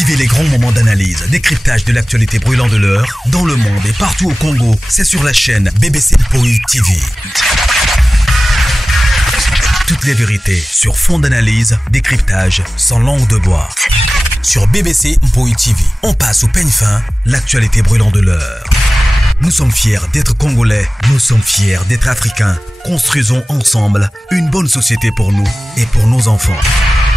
Vivez les grands moments d'analyse, décryptage de l'actualité brûlante de l'heure, dans le monde et partout au Congo. C'est sur la chaîne BBC Mpoi TV. Toutes les vérités sur fond d'analyse, décryptage, sans langue de bois. Sur BBC Mpoi TV, on passe au peigne fin, l'actualité brûlante de l'heure. Nous sommes fiers d'être Congolais, nous sommes fiers d'être Africains. Construisons ensemble une bonne société pour nous et pour nos enfants.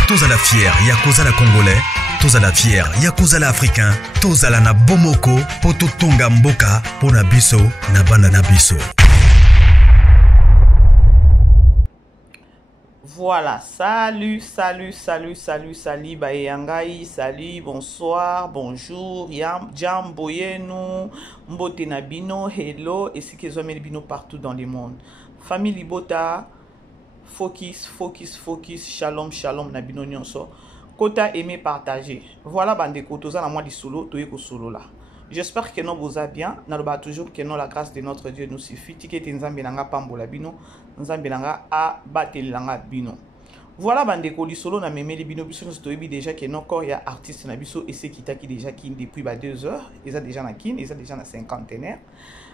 Tous à la fière, Yakozala Congolais. Tous à la fière, Yakozala Africain. Tous à la na bomoko, poto tonga mboka, pona biso, na banda na biso. Voilà, salut, Bayangai, salut, bonsoir, bonjour, Jamboyenu, Mbote Nabino, hello, et si qu'ils ont mis bino partout dans le monde. Famille Libota, focus, shalom, Nabino Nyonso, Kota aimé partager. Voilà, bande kotoza na moi di solo, toyeko solo là. J'espère que nous vous allez bien. Nous avons toujours que la grâce de notre Dieu nous suffit. Tikete nzambe nanga pambola bino, nzambe nanga a batelanga bino. Voilà bandeko li solo na memeli bino biso nous toyebi déjà que nos corps ya artiste na biso et c'est qui déjà kin depuis 2 heures, ils ont déjà na kin, ils ont déjà na cinquantenaire.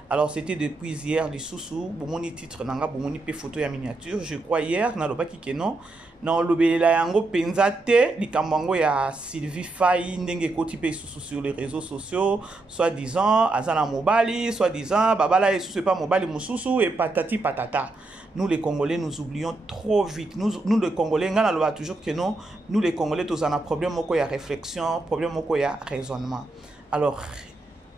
Alors c'était depuis hier les sous bomoni titre nanga bomoni pe photo ya miniature. Je crois hier na lobaki que non lobela yango penzate likambango ya Sylvie Faye ndenge koti pe sous sur les réseaux sociaux, soi-disant azana mobali, soi-disant babala et sous pas mobali mususu et patati patata. Nous les Congolais nous oublions trop vite. Nous les Congolais ngana loba toujours que non, nous les Congolais tous on a problème moko ya réflexion, problème moko ya raisonnement. Alors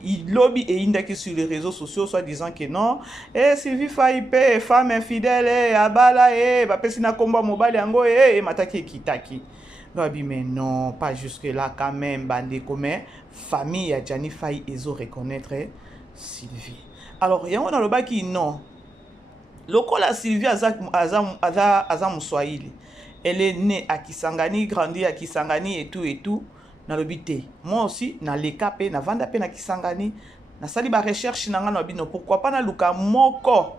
il lobby et indaki sur les réseaux sociaux soit disant que non Sylvie Faye femme infidèle abala bapesi na komba mobile yango mataki kitaki lobi mais non pas jusque là quand même bande comme famille ya Jani Faye ezo reconnaître Sylvie. Alors yango na lobaki non lokola Sylvie aza Mswahili, elle est née à Kisangani, grandie à Kisangani et tout na lobité. Moi aussi na lekape na vanda pe na Kisangani na sali ba recherche na ngana bino pourquoi pas na luka moko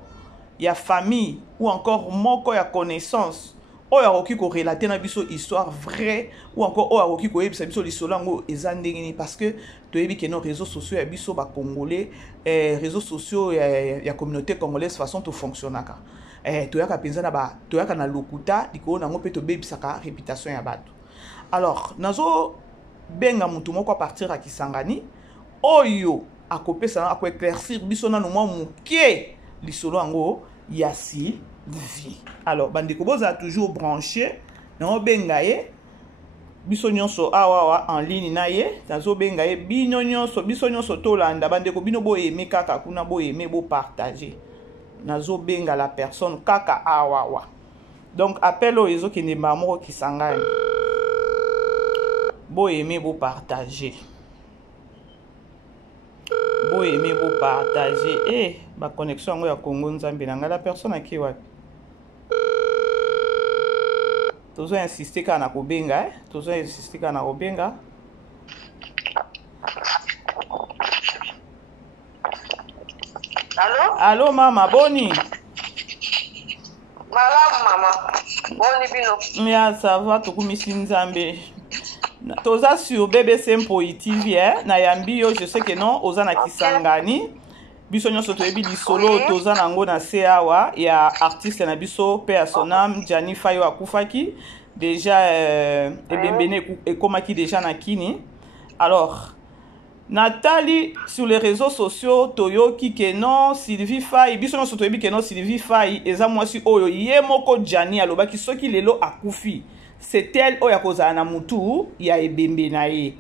ya famille ou encore moko ya connaissance o ya roki ko relater na biso histoire vraie ou encore o ya roki ko yebisa biso lisolo ngo ezandengini parce que toyebi que nos réseaux sociaux ya biso ba congolais réseaux sociaux ya communauté congolaise façon to fonctionnaka toyaka penza na ba toyaka na lokuta diko na ngo pe to bebisaka réputation ya bato. Alors nazo benga mutu moko partir à Kisangani oyo akopesa na ko éclaircir biso na no mwa mukie lisolo ngo ya Sylvie. Alors bandeko boza toujours branché na benga ye biso nyonso awa en ligne na ye nazo benga ye biso nyonso tolanda bandeko bino bo aimer kaka kuna bo aimer bo partager nazo benga la personne kaka awa. Donc appel au réseau qui ne mamo Kisangani. Beau aimer, beau partager. Beau aimer, beau partager. Ma connexion à Congo Nzambe nanga la personne à qui wa. Toujours insister kana kobenga, toujours insister kana kobenga. Allô mama, boni. Maman, boni bino. Mia ça va tukumisi Nzambe. Toza sur BBC Mpoi TV na yambi yo je sais que non oza na Kisangani biso nyonso toyebi lisolo toza nango na CAwa ya artiste na biso pe à son âme Jani Faye akufaki déjà ebembene ekomaki déjà na kini. Alors Nathalie sur les réseaux sociaux toyoki que non Sylvie Faye biso nyonso toyebi que non Sylvie Faye eza mwasi oyo ye moko Jani alobaki soki lelo akufi. C'est elle qui a causé un mutu, il y a ebembe nae.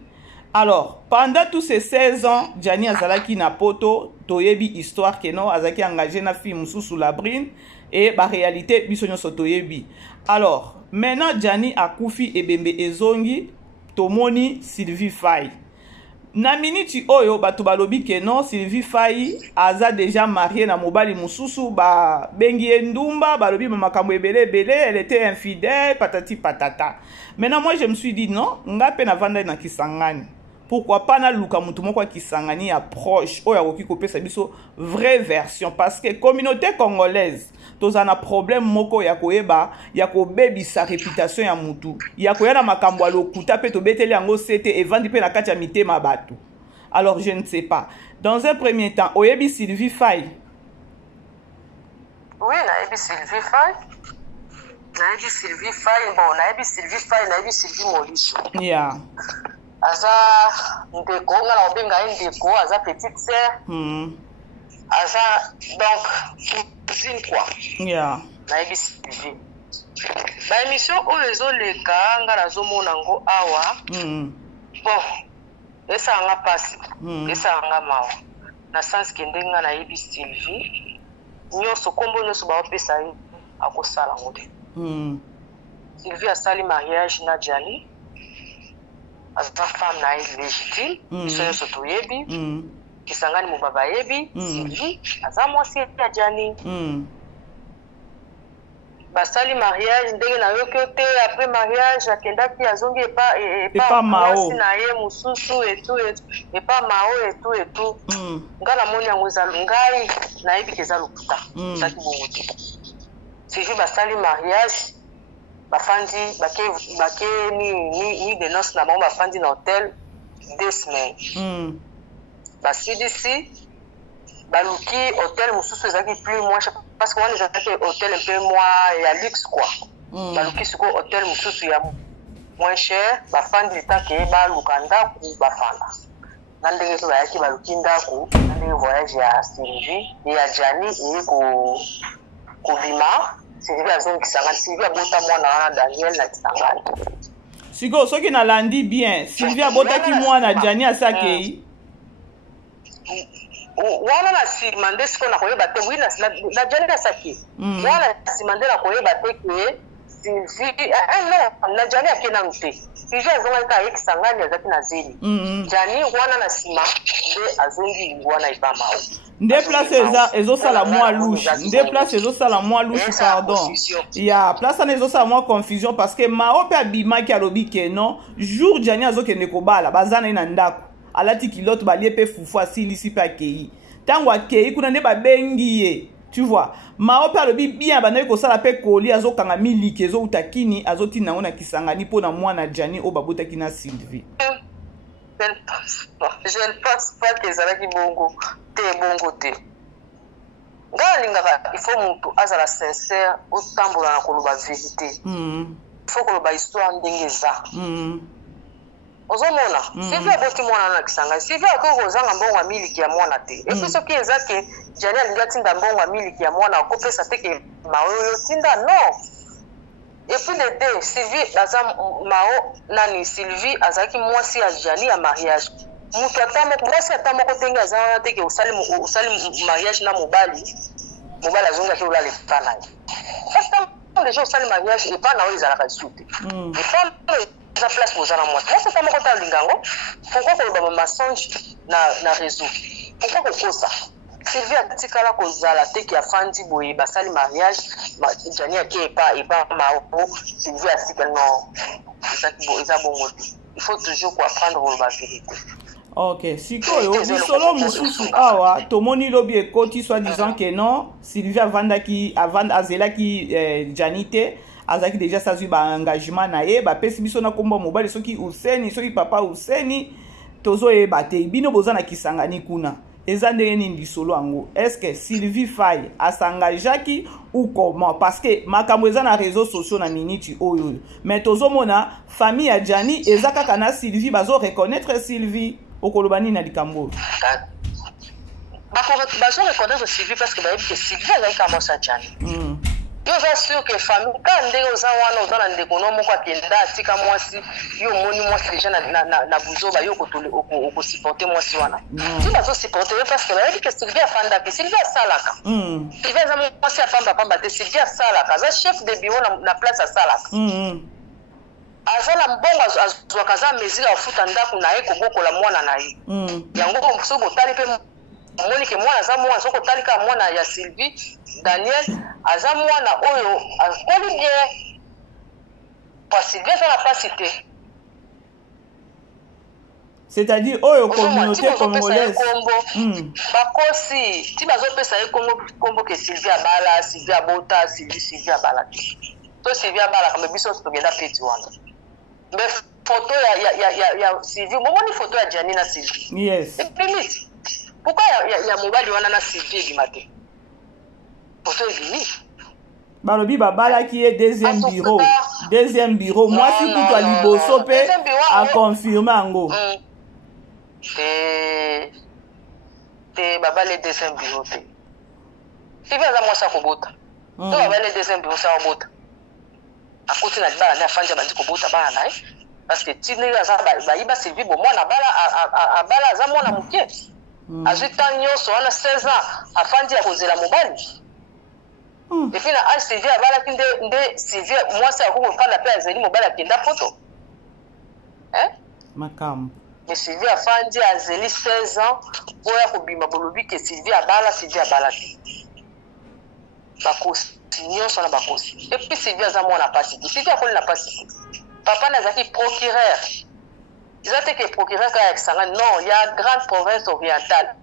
Alors, pendant tous ces 16 ans, Jani Azalaki na poto, toyebi histoire que non, Azaki engagé na film sous la brine, et la réalité, bisonyo so toyebi. Alors, maintenant, Jani a koufi ebembe ezongi, tomoni Sylvie Faye. Na minute oyo batu balobi ke non Sylvie Faye aza déjà mariée na mobali mususu ba bengi endumba balobi makambo ebele elle était infidèle patati patata. Maintenant moi je me suis dit non nga pe na vanda na Kisangani pourquoi pas na luka mutu moko kisangani approche oyo akoki kopesa biso vraie version parce que communauté congolaise toza na problème moko ya koyeba ya kobebisa réputation ya mutu ya koya na makambo alokuta pe tobeteli yango sete evandi pe na kati ya mitema bato. Alors je ne sais pas. Dans un premier temps, oyebi Sylvie Faye. Oui, nayebi Sylvie Faye. Nayebi Sylvie Faye, bon, nayebi Sylvie Faye, nayebi Sylvie Molisho. Yeah. Aza ndeko, ngala obenga ndeko, aza petite sœur. Aza donc cousine quoi. Yeah. Nayebi Sylvie. Ba émission oyo ezoleka ngala zomona ngo awa. Bon, esa nga pasi. Esa nga mawa. Na sens ke ndenga nayebi Sylvie. Nyonso kombo nyonso ba opesa ye akosala ngode. Sylvie asali mariage na Jani. Aza femme na ye légitime. Biso nyonso toyebi. Kisangani mobaba yebi. Sylvie aza mwasi ya Jani. Basali mariage ndenge na yoki te après mariage akendaki azongi epa mwasi na ye mususu epa mao etu ngala moni yango eza ngai nayebi ke eza lokuta ezaki bongo te. Sylvie basali mariage bafandi bake ni de noces na bango bafandi na hotel 2 semaines. Basidisi baluki hotel mususu ezaki plus moins cher parce que on est attaqué hôtel un peu moins ya luxe quoi. Baluki siko hôtel mususu ya moins cher bafandi litake baluka ndaku bafanda. Nandenge to bayaki baluki ndaku nandenge voyage ya Sylvie ya Jani et ko bima Sylvie azongi kisangani Sylvie abota mwana wana Daniel na kisangani. Siko soki na landi bien Sylvie abotaki mwana Jani asakei. Wana na simande siko na koyeba te wina na Jani asaki. Wana simande na koyeba te ke Sylvie non na Jani akena mte. Sylvie azonga ka ekisangani azaki na zeli. Jani wana na sima de azongi wana ipamao. Nde place ezosala mwa louche. Nde place ezosala mwa louche pardon. Ya place na ezosala mwa confusion parce que mao pe abimaki alobi ke non jour Jani azokende kobala bazana na ndako. Alati kilote balie pe fufu asilisi pe akei. Tango akei kuna nde babengi ye. Tu vois, mao pe alobi bien banayi kosala pe koli azokanga miliki ezo utakini azotina nango na kisangani pona mwana Jani o babotaki na Sylvie. Je ne pense pas que ezalaki bongo te. Ngala lingaka il faut mutu azala sincère otambola na koloba vérité. Il faut koloba histoire ndenge eza. Ozomona Sylvie aboti mwana na kisanga Sylvie akoko ozanga mbongo ya miliki ya mwana te et puis soki ezake Jani alinga tinda mbongo ya miliki ya mwana akopesa te ke maoyo tinda non. Et puis les deux Sylvie aza mao nani Sylvie azaki mwasi ya Jani ya mariage mutu atamo mwasi atamo ko tenga azana te ke usali mariage na mobali azonga te ulale pana parce que les gens usali mariage et pas na oyo ezalaka sute et pas sa place pour zana moi c'est pas moko ta lingango pourquoi ko ba mensonge na réseau pourquoi ko ça Sylvie atikala ko zala te ki afandi boye basali mariage Jani ake pas mao Sylvie atikala non ça bongo il faut toujours apprendre la vérité. Ok, sikoyo bisolo mususu awa tomoni lobi ekoti soit disant que non Sylvie avandaki azelaki Jani te azaki déjà sazwi ba engagement na ye ba pesi biso na kombo mobali soki Useni soki papa Useni tozo e bate bino bozana kisangani kuna eza ndenge nini lisolo yango est-ce que Sylvie Faye asangajaki ou comment parce que makambo eza na réseaux sociaux na miniti oyo mais tozo mona famille ya Jani eza kaka na Sylvie bazo reconnaître Sylvie okoloba nini na likambo bazo reconnaître Sylvie parce que ba yebi que Sylvie azali kama sa Jani. Yo za sûr que famille quand ndenge oza wana oza na ndeko no moko akenda atika mwasi yo moni mwasi déjà na buzoba yo ko supporter mwasi wana tu bazo supporter parce que bayebi que Sylvie afanda que Sylvie asalaka Sylvie aza mwasi apamba te Sylvie asalaka aza chef de bureau na place asalaka aza na mbongo azwaka aza mesure afuta ndako na ye kobokola mwana na ye yango soki otali mpe moni ke mwana aza mwana soki otali ka mwana ya Sylvie Daniel aza mwana oyo akoli bien pa Sylvie aza na pasi te C'est-à-dire oyo communauté congolaise bakosi ti bazopesa ye kombo ke Sylvia Bala, Sylvia Bota, Sylvia Bala. To Sylvia Bala comme biso togenda peti wana. Mais photo ya Sylvie, momoni photo ya Gianni na Sylvie. Yes. Limite. Pourquoi ya mobali wana na Sylvie limate? Photo limite. Balobi babala qui est deuxième bureau. Deuxième bureau. Moi si tout à liboso pe a confirmer ango. Te babale deuxième bureau te. Sylvie aza mwasa kobota. To babale deuxième bureau sa kobota. Akoti na libala na fanja bandi kobota bana na parce que tine aza ba Sylvie bo mwana bala bala aza mwana muke. Azwi tanyoso wana 16 ans afandi ya kozela mobali. Et puis na Sylvie abala kinde Sylvie mwasa akoko fanda pe azeli mobali akenda photo. Makam. Mais Sylvie afandi azeli 16 ans pour ya kobima bolobi ke Sylvie abala bakosi nyonso na bakosi. Et puis Sylvie aza mwana pasi. Sylvie akoli na pasi. Papa nazaki procureur. Ils ont été procureur ka Kisangani. Non, il y a grande province orientale.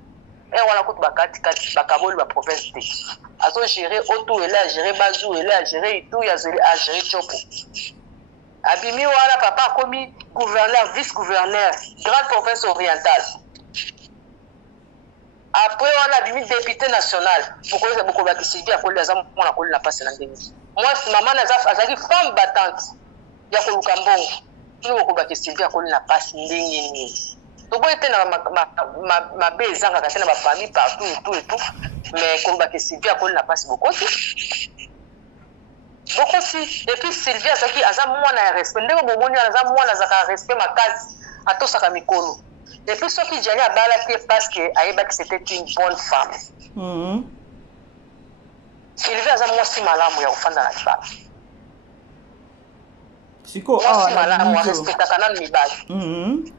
Et on a coûté bakaboli ba province de. Azo gérer Otu et là gérer Bazou et là gérer tout, il y a gérer Chopo. Abimi wala papa commis gouverneur, vice-gouverneur, grande province orientale. Après on a abimi député national. Beaucoup de Sylvie a collé à on a collé la passe dans le moi maman azaki femme battante. Ya ko Lukambongo. Nous beaucoup de Sylvie a collé la passe ndenge ni. Donc on était dans ma bezanga kasi na ma famille partout et tout. Mais comme que Sylvie a collé la passe beaucoup si. Et puis Sylvie azaki aza mwana respect. Ndeko bomoni aza mwana zaka respect makasi atosaka mikolo. Et puis ce qui Gianni abala parce que Aïba que c'était une bonne femme. Sylvie aza mwasi malamu ya kufanda na kibala. Siko mwasi malamu ya respecta kana mibali.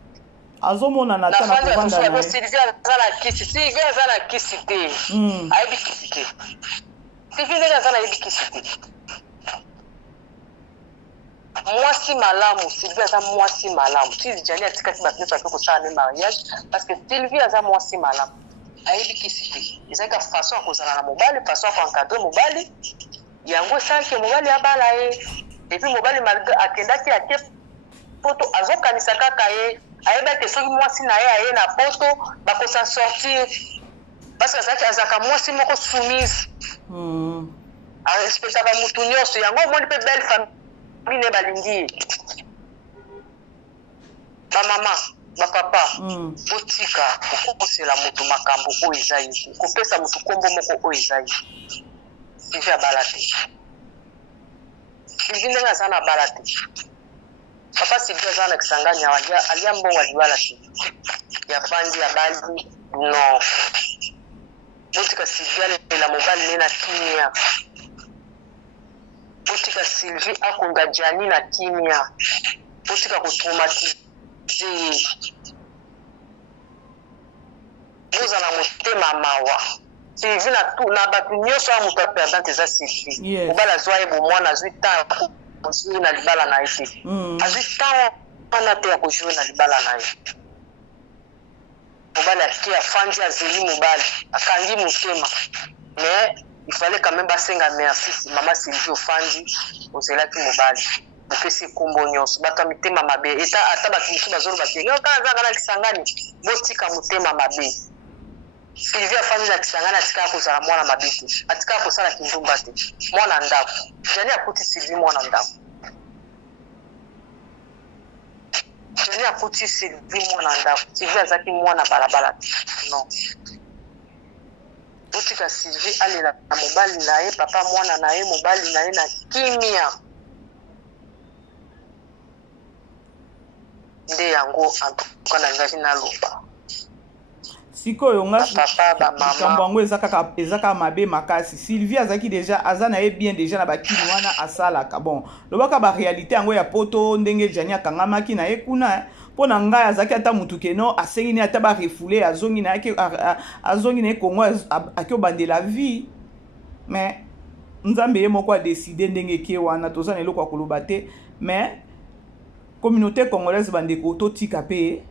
Azomona na tana kuvanda na. Sylvie aza na kisi, Sylvie aza na kisi te. Aibi kisi te. Sylvie aza na aibi kisi te. Mwasi malamu, Sylvie aza mwasi malamu. Si Gianni atikaki bato ko kosala ne mariage parce que Sylvie aza mwasi malamu. Aibi kisi te. Ezaka façon ya kozala na mobali, façon ya encadrer mobali. Yango sanke mobali abala ye. Et puis mobali malgré akendaki ake poto azokanisa kaka ye. Ayeba ke soki mwasi na ye aye na poto bakosa sortir. Parce que ça azaka mwasi moko soumise. A respectaka mutu nyonso yango moni pe belle famille ne balingi. Ba mama, ba papa, botika kokosela mutu makambo o ezai. Kopesa mutu kombo moko o ezai. Sylvie abalate. Sylvie ndenga sana abalate. Papa Sylvie aza na Kisangani alia mbongo alibalate. Ya fandi ya bali non. Botika Sylvie la mobile nena kimia. Botika Sylvie akonga Gianni na kimia. Botika kotraumatiser. Boza na motema mawa. Sylvie na tout na batu nyonso ya mutu perdante za Sylvie. Obala zwa ebo mwana zwi temps konsigne na libala na ete. Azwi temps wana te ya kojouer na libala na ye. Mobali ake afandi azeli mobali akangi motema. Mais il fallait quand même basenga merci maman Sylvie ofandi ozelaki mobali. Bopesi kombo nyonso bato mitema mabe eta ata bato misusu bazoloba te yo kana zaka na Kisangani botika motema mabe. Sylvie afandi na Kisangani atika kozala mwana mabe te atika kosala kindumba te mwana ndako Gianni akuti Sylvie mwana ndako Gianni akuti Sylvie mwana ndako Sylvie azaki mwana balabala non botika Sylvie alela na mobali na ye papa mwana na ye mobali na ye na kimia nde yango antuka na ngaji na loba sikoyo nga kambo yango ezaka mabe makasi Sylvie azaki déjà aza na ye bien déjà na bakini wana asalaka bon lobaka ba réalité yango ya poto ndenge Gianni akangamaki na ye kuna pona ngai azaki ata mutu keno asengi ni ata ba refoulé azongi na ye Kongo akio la vie mais nzambe ye moko a décidé ndenge ke wana toza na eloko koloba te mais communauté congolaise bandeko totika pe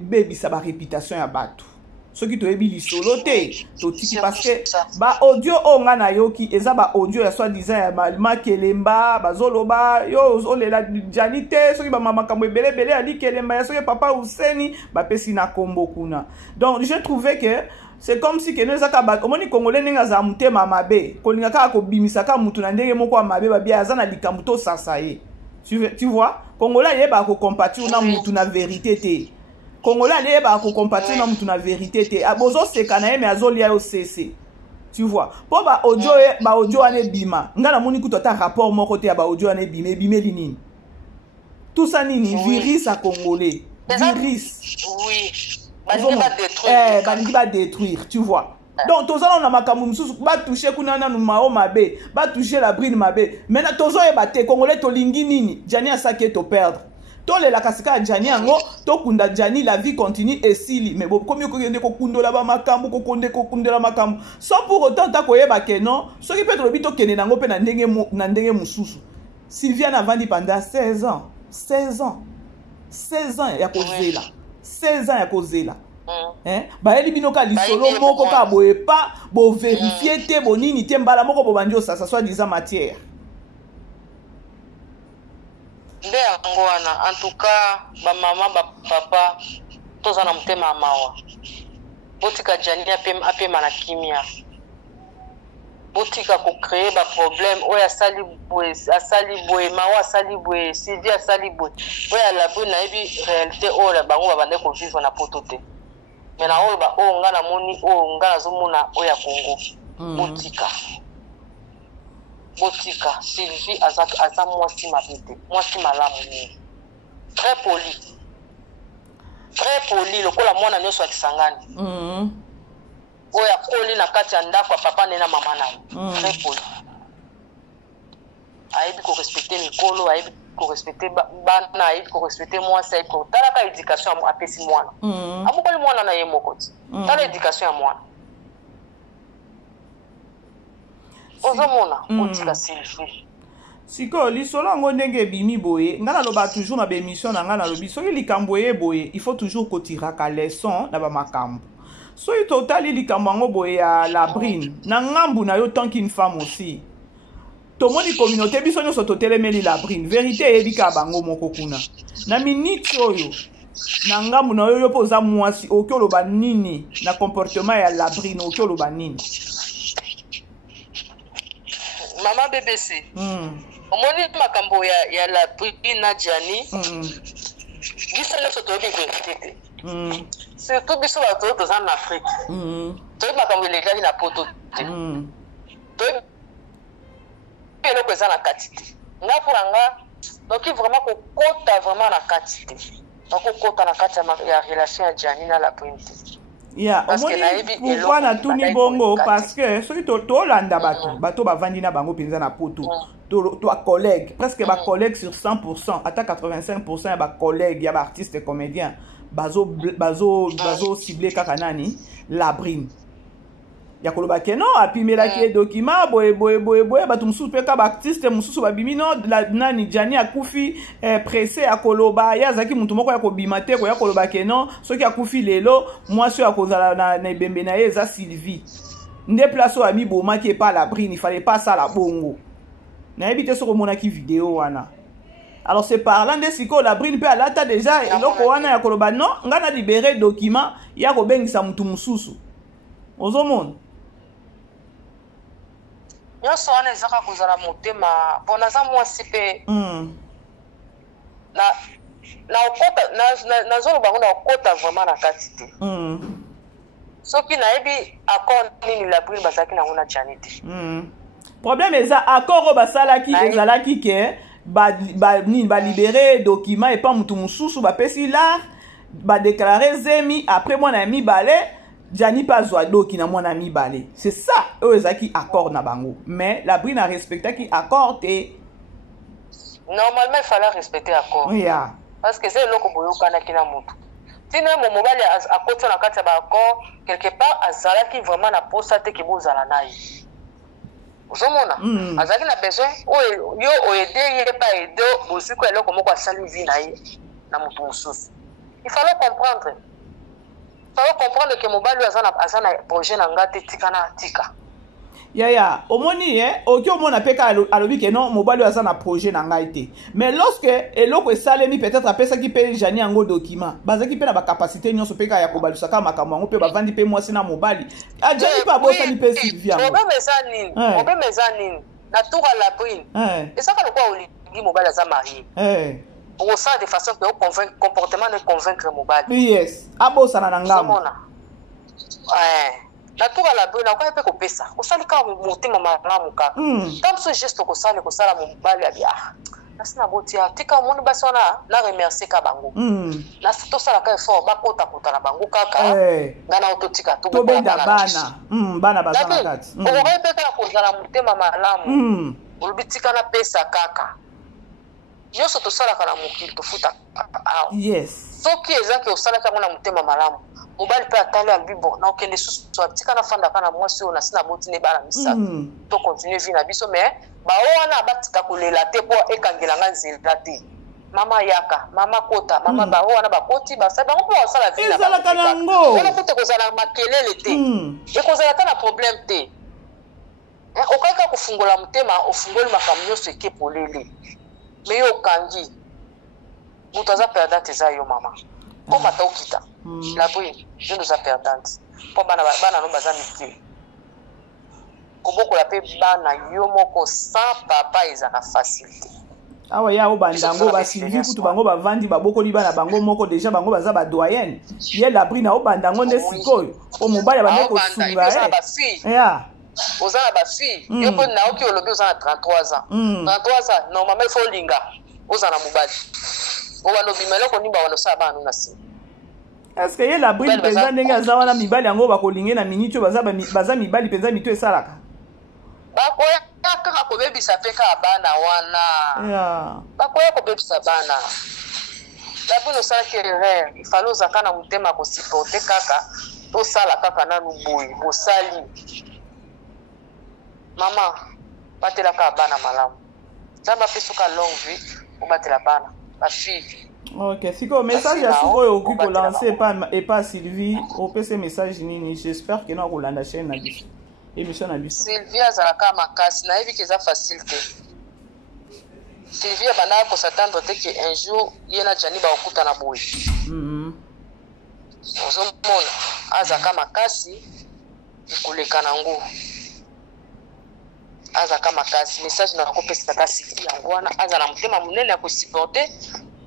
bebisa ba réputation ya bato soki toyebi lisolo te totiki parce que ba audio onga na yoki eza ba audio ya soi-disant ya Malima Kelemba bazoloba yo olela Jani te soki ba makambo ebele ali Kelemba ya soki papa Useni ba pesi na kombo kuna. Donc je trouvais que c'est comme si que nous avons omoni congolais nenga za mutema mabe kolinga ka ko bimisa ka mutu na ndenge moko mabe ba bia za na likambo to sasaye. Tu vois congolais yeba ko compatir na mutu na vérité te. Congolais yeba ko compatir na mutu na vérité te. Abozo sekana me azolia yo cc. Tu vois po ba audio ane bima ngana moni kutota rapport moko te ba audio ane bima linini. Tout ça nini virus à congolais. Virus. Oui. Bangi va détruire, tu vois. Donc, tous on a makamou va toucher kunana nou mao mabe, va toucher la brine mabe. Maintenant, tous on est batté, Congolais to lingi nini, Jani a saké to perdre. To le la kasika Jani ango, to kunda Jani la vie continue et sili. Mais bon, comme yoko yende ko kundo la ba makambu, ko kunde la makambu. Sans pour autant ta koye ba ke non, ce qui peut être le bito kene nango pe na ndenge mususu. Sylviane a vendu pendant 16 ans. 16 ans. 16 ans ya kozela. là. 16 ans ya kozela. Hein? Ba eli binoka lisolo moko ka boye pa bo vérifier te bonini te mbala moko bo bandio ça soit disant matière. En tout cas, ba maman ba papa tous en mtema mawa. Botika Jani ape manakimia. Botika ko créer ba problème oya asali boye mawa asali boye Sylvie asali boye oya la bonne na ebi réalité oya bango ba bande ko vivre na potote. Mais na oyo ba o nga na moni o nga azomona oya Congo. Botika Sylvie aza mwasi mabete mwasi malamu ni très poli lokola mwana nyoso akisangani. Oya koli na kati ya ndako papa nena mama na très poli. Aibi ko respecter mikolo, aibi ko respecter bana, aibi ko respecter mwasi, aibi ko talaka éducation apesi mwana. Amukoli mwana na ye mokoti. Tala éducation ya mwana. Ozomona otika Sylvie. Siko lisolo ngo ndenge bimi boye ngana loba toujours na bémission na ngana lobi soki likambo ye boye il faut toujours kotiraka leçon na ba makambo. So il totali likambo ngo boye ya la brine na ngambu na yo tant qu'une femme aussi. To moni communauté biso nyo so totelemeli la brine vérité ebika bango moko kuna. Na minute oyo na ngambu na yo poza mwasi okoloba nini na comportement ya la brine okoloba nini. Mama BBC. Omoni makambo ya la brine na Jani. Biso nyo so toyebi vérité. Surtout biso ba to en Afrique. Toyebi makambo ilegali na poto te. Toyebi pelo ko na katite. Nga pour nga donc vraiment ko kota vraiment na katite. Donc ko kota na kati ya relation ya Jani na la brine. Yeah, pourquoi na tuni bongo parce que soki to landa bato bavandi na bango penza na poto to collègue presque ba collègue sur 100% ata 85% ya ba collègue ya ba artiste comédien bazo ciblé kaka nani la brine ya koloba ke non apimela ki document boye bato mususu pe ka ba artiste mususu babimi no la nani Jani akufi pressé ya koloba ya zaki mutu moko ya kobima te ko ya koloba ke non soki akufi lelo mwasi ya kozala na ebembe na ye za Sylvie nde place o ami boma ki pa la brine il fallait pas ça la bongo na ebite soko mona ki vidéo wana. Alors c'est parlant de siko la brine pe alata déjà eloko wana ya koloba non ngana libérer document ya ko bengisa mutu mususu ozomona. Nyonso wana ezaka kozala motema mpona aza mwasi mpe nazoloba ngo na okota vraiment na kati te soki nayebi accord nini la brine bazalaki nango na Jani te. Problème eza accord oyo basalaki ezalaki ke balibere document epa mutu mususu bapesi l'art badeklare zemi après mwana ya mibale Jani pas doki na mwana mibale. C'est ça eux ezaki accord na bango. Mais la brine a respecté qui accord te. Normalement il fallait respecter accord. Yeah. Parce que c'est loko boyoka na kina mutu. Tina mo mobali akotso na kati ba accord quelque part azalaki vraiment na posa te ki bozala nayi. Ozomona azalaki na besoin yo oyede ye pa edo bosiko eloko moko asali vi na ye na mutu mususu. Il fallait comprendre. Il fallait comprendre que mobali aza na projet na ngate tika na tika. Ya omoni oki omona peka alobi ke non mobali aza na projet na ngai te. Mais lorsque eloko esalemi peut-être apesa ki pe jani yango document bazaki pe na ba capacité nyonso peka ya kobalusaka makambo yango pe bavandi pe mwasi na mobali ajani pa bosani pe Sylvia problème eza nini na tour à la brune ezaka lokwa olingi mobali aza marié pour ça de façon que convaincre comportement de convaincre mobali yes abosana na ngamo na tour à la brune akoya pe kopesa osali ka motema malamu kaka tant ce geste kosala mobali abi nasina botia tika moni basi wana na remercier ka bango na tosala ka effort bakota na bango kaka ngana ototika to benda bana bazana kati okopeka kozala motema malamu olubitika na pesa kaka nyonso tosalaka na mokili tofuta yes soki ezaki osalaka yango na motema malamu mobali pe atali albi bon na okende susu atika na fandaka na mwasi oyo nasina boti ne bana misato to continue vie na biso mais bao wana batika kolela te po ekangela nga nzela te mama yaka mama kota mama bao wana bakoti basala bango po basala vie na ezalaka nango wana kute kozala makelele te ekozala ta na problème te okaka kofungola motema ofungoli makambo nyonso ekepolele mais yo okangi moto aza perdante eza yo mama po mata okita la brune je nous a perdante po bana no baza mike kobokola pe bana yo moko sans papa ezaka facilité awa ya obandango ba Sylvie kutu bango bavandi babokoli bana bango moko déjà bango baza ba doyenne ye la brune obandango nde sikoyo o mobali bande ko sunga ya ozana ba fille yo po na oki olobi ozana 33 ans 33 ans normalement il faut linga ozana mobali obano bimeloko nimba wana sa bana na si est-ce que ye la brune penza ndenge aza wana mibali yango bakolinge na minute baza mibali penza mito esalaka bakoya kaka kobebisa pe ka bana wana bakoya kobebisa bana la brune osalaki erreur il fallait ozaka na motema kosupporte kaka tosala kaka nanu boye bosali mama batelaka bana malamu nzambe apesuka longue vie obatela bana bafille. Ok, siko message ya siko yo oki ko lancer pas Sylvie opese message nini j'espère que na kolanda chaîne na biso émission na biso Sylvie azalaka makasi na yebi keza facilité Sylvie bana ko s'attendre te que un jour yena jani ba okuta na boye ozomona azaka makasi ikoleka nango azaka makasi message na kopesa ta Sylvie yango wana azala mutema munene ya kosupporter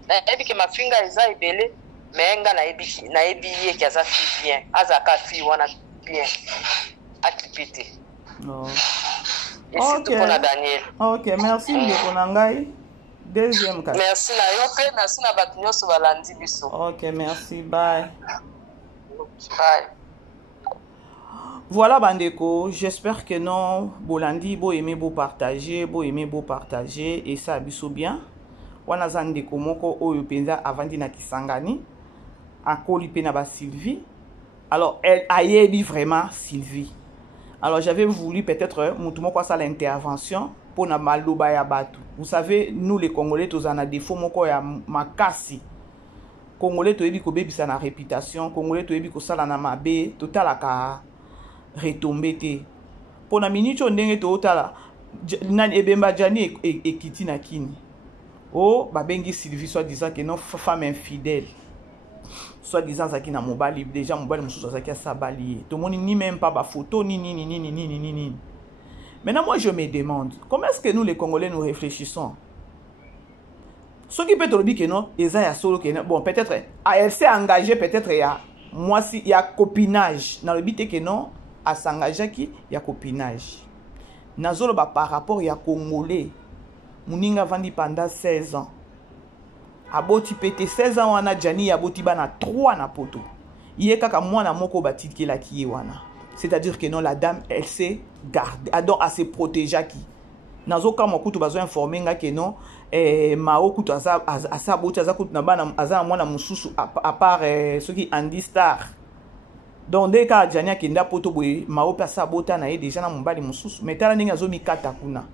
na yebi ke mafinga eza ebele mais nga na yebi ye ki aza fi bien azaka fi wana bien akipite et surtout pour Daniel. Ok, merci ndeko na ngai. Deuxième cas. Merci na yo pe, merci na bato nyonso balandi biso. Ok, merci, bye. Bye. Voilà bandeko, j'espère que non bolandi bo aimer bo partager et ça biso bien. Wana zandeko moko oyo penza avandi na kisangani akoli pe na ba Sylvie. Alors elle ayebi vraiment Sylvie. Alors j'avais voulu peut-être mutumo kwa ça l'intervention pour na maloba ya batu. Vous savez nous les Congolais tous en a défaut moko ya makasi. Congolais to yebi ko bebisa na réputation, Congolais to yebi ko sala na mabe, totala ka retomber te. Pour na minute ndenge to tala nani ebemba jani ekiti na kini. Oh, babengi Sylvie soit disant que non femme infidèle. Soit disant ça qui na mobile déjà mobile mususu ça qui a sabalié. Tout le monde ni même pas ba photo ni. Maintenant moi je me demande comment est-ce que nous les Congolais nous réfléchissons. Ce qui peut te dire que non, Eza solo que bon peut-être elle s'est engagée peut-être moi si il y a copinage dans le but que non à s'engager qui il y a copinage. Nazolo ba par rapport il y a Congolais. Muninga vandi pendant 16 ans. Aboti pété 16 ans wana jani aboti bana 3 na poto. Iye kaka mwana moko batiki la kiye wana. C'est-à-dire que non la dame elle s'est gardée, donc elle s'est protégée qui. Nazo kama kutu bazo informer nga que non mao kutu asa boti asa kutu na bana asa mwana mususu à part ceux qui Andy Star. Donc dès que jani akenda poto boye mao pa sa bota na ye déjà na mbali mususu. Mais tala ninga zo mikata kuna.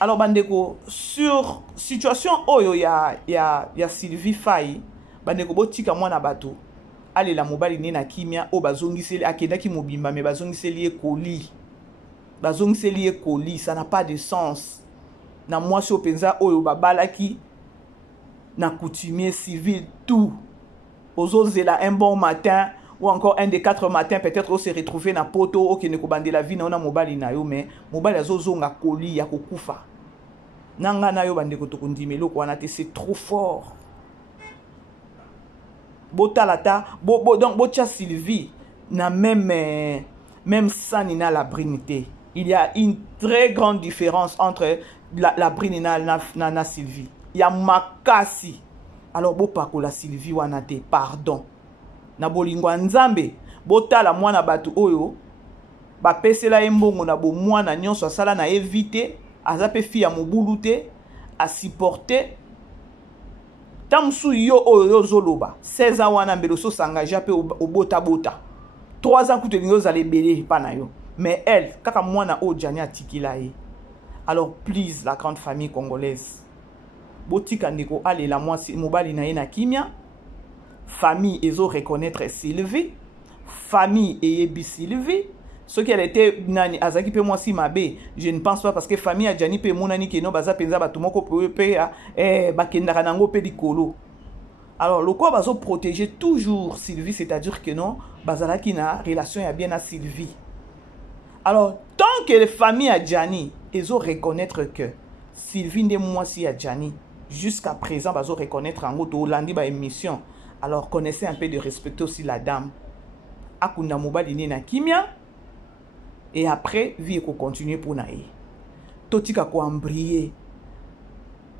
Alors bandeko sur situation oyo ya Sylvie Faye bandeko botika mwana bato alela mobali ne na kimia o bazongiseli akendaki mobimba me bazongiseli ekoli ça n'a pas de sens na mwasi openza oyo babalaki na coutumier civil tout ozozela un bon matin ou encore un des 4 matins peut-être on se retrouver na poto okende kobandela vie na ona mobali na yo mais mobali azozonga koli ya kokufa nanga na yo bandeko tokondimelo ko wana te c'est trop fort botalata donc bocha Sylvie na même sani na la brinité. Il y a une très grande différence entre la brine na Sylvie. Il y a makasi. Alors bopakola Sylvie wana te pardon. Na bolingwa nzambe botala mwana batu oyo ba pesela embongo na bo mwana nyonso asala na éviter azape fi ya mobulu te a supporter tamsu yo oyo zoloba 16 ans wana mbelo so s'engager pe obota 3 ans kutelingo zale belé pa na yo mais elle kaka mwana o jani atikila ye. Alors please la grande famille congolaise botika ndeko ale la mwasi mobali na ye na kimia famille ezo reconnaître Sylvie famille eyebi Sylvie ce qu'elle était nani azaki pe mwasi mabe je ne pense pas parce que famille a jani pe monani ke no baza penza batu moko pe bakendaka nango pe likolo. Alors le quoi bazo protéger toujours Sylvie, c'est-à-dire que non bazalaki na relation ya bien à Sylvie. Alors tant que les familles a jani ezo reconnaître que Sylvie nde mwasi a jani jusqu'à présent bazo reconnaître en to landi ba émission. Alors connaissez un peu de respecter aussi la dame. Akunda mobali ne na kimia. Et après, vie ko continuer pour nae. Totika ko embryer.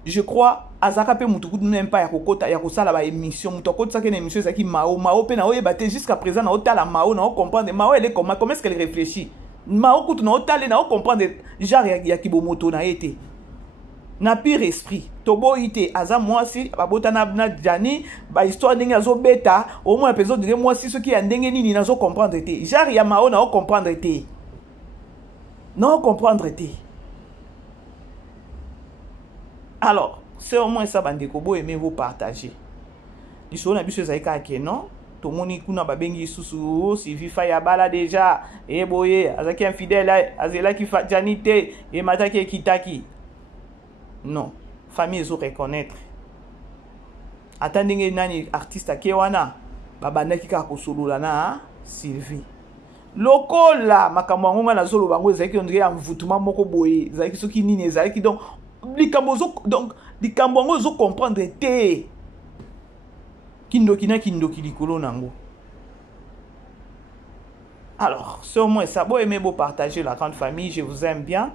Je crois azaka pe mutuku même pas ya kokota ya kosala ba émission mutoko tsaka na émission zaki mao pe na oyebate jusqu'à présent na otala mao na comprendre mao elle est comment est-ce qu'elle réfléchit. Mao kutu na otala na comprendre genre ya kibomoto na été. Na pire esprit tobo ite aza mwasi babota na jani ba histoire ndenge azo beta au moins épisode de mwasi ce qui ya ndenge nini nazo comprendre te genre ya mao na comprendre te. Non comprendre te. Alors, c'est au moins ça bandeko bo aimer vous partager. Liso na biso zaika ke non, to moni kuna babengi susu si vifa ya bala déjà et boye azaki infidèle azela ki fa janité et mataki kitaki. Non, famille zo reconnaître. Attendez nani artiste ke wana babandaki ka ko solola na Sylvie. Lokola makambo ngonga na zolo bango ezaki ondire ya mvutuma moko boye ezaki soki nini ezaki donc likambo ngo zo comprendre te kindoki likolo nango. Alors c'est au moins ça, beau aimer beau partager la grande famille, je vous aime bien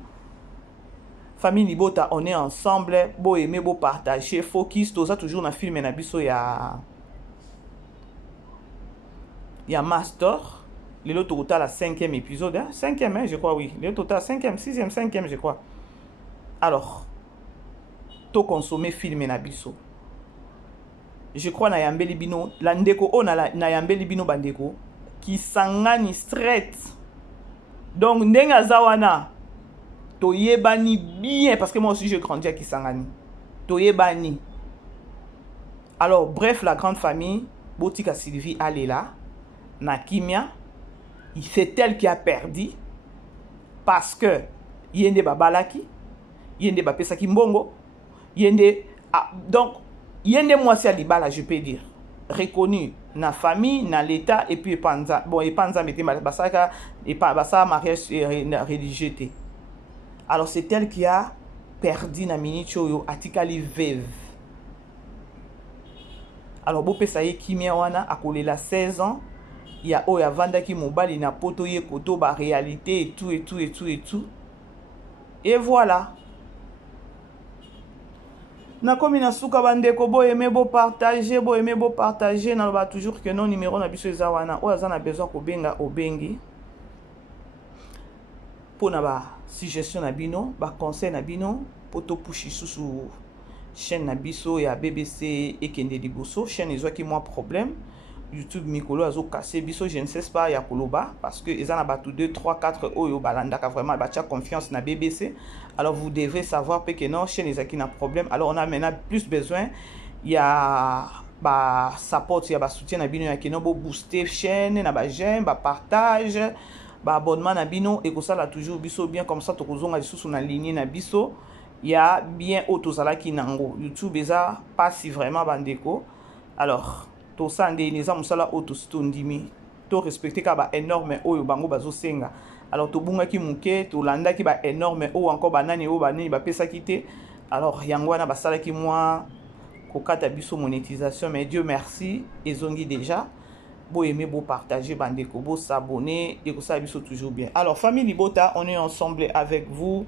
famille Libota, on est ensemble, beau aimer beau partager focus toza toujours na film na biso ya master. Le total à 5e épisode, hein? 5e, hein, je crois, oui. Le total 5e, 6e, 5e, je crois. Alors, to consommer film na biso. Je crois na yambeli bino, la ndeko o na yambeli bino bandeko, qui sangani straight. Donc, ndenga zawana, to yebani bien, parce que moi aussi je grandis à Kisangani. To yebani. Alors, bref, la grande famille, Botika Sylvie, allez là, na kimia. C'est elle qui a perdu parce que yende babalaki, yende bapesaki mbongo, yende donc yende mwasi alibala je peux dire reconnu na famille, na l'état et puis panza bon et panza mette basaka et basa mariage religieux. Alors c'est elle qui a perdu na minicho atikali veuve. Alors bo pesa ye kimia wana akolela 16 ans. Il y a oya vandaki mobali na poto ye koto ba réalité et tout. Et voilà. Na komi na suka bandeko bo aimer bo partager na ba toujours que non numéro na biso ezawana oya za na besoin ko benga obengi. Pona ba suggestion na bino, ba conseil na bino, poto pushi susu chaîne na biso ya BBC ekende liboso, chaîne ezwaki moi problème. YouTube Mikolo azo cassé biso je ne sais pas ya koloba parce que ils en a battu 2 3 4 oyo balanda ka vraiment batia confiance na BBC. Alors vous devez savoir que non chaîne ezaki na problème. Alors on a maintenant plus besoin il y a ba support ya ba soutien na bino ya keno bo booster chaîne na ba j'aime ba partage ba abonnement na bino et que ça là toujours biso bien comme ça to kozonga lisusu na ligne na biso ya bien autozala ki nango YouTube eza pas si vraiment bandeko alors to sande neza musala auto stondimi to respecter ka ba énorme oyo bango bazo senga alors to bunga ki muke to landa ki ba énorme o encore banani o banani ba pesa kité alors yango wana basala ki moi kokata biso monétisation mais Dieu merci ezongi déjà beau aimer beau partager bandeko beau s'abonner et que ça biso toujours bien. Alors famille Libota, on est ensemble avec vous,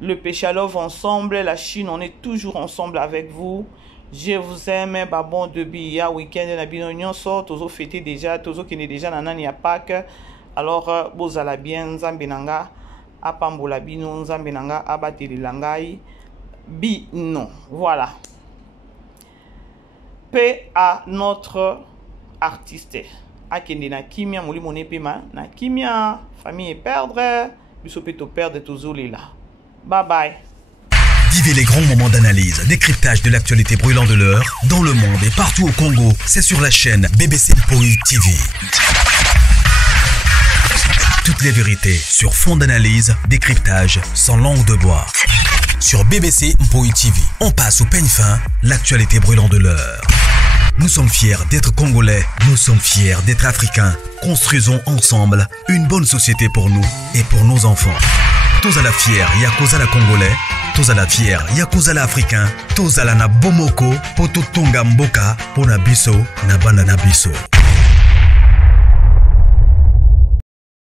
le Péchalov ensemble, la Chine, on est toujours ensemble avec vous. Je vous aime, bah bon début ya week-end na bino nyonso tozo fêter déjà tozo kene déjà na nani ya Pâques. Alors bozala bien nzambe nanga apambola bino nzambe nanga abatelela ngai bino. Voilà. Paix à notre artiste. Akende na kimia molimo nepema na kimia famille perdre biso peto perdre tozoli là. Bye bye. Vivez les grands moments d'analyse, décryptage de l'actualité brûlante de l'heure dans le monde et partout au Congo. C'est sur la chaîne BBC Mpoï TV. Toutes les vérités sur fond d'analyse, décryptage sans langue de bois. Sur BBC Mpoï TV, on passe au peigne fin l'actualité brûlante de l'heure. Nous sommes fiers d'être Congolais, nous sommes fiers d'être Africains. Construisons ensemble une bonne société pour nous et pour nos enfants. Tous à la fière, Yakoza la Congolais, tous à la fière, Yakoza la Africain, tous à la na Bomoko, Poto Tonga Mboka, Pona Biso, na Banda na Biso.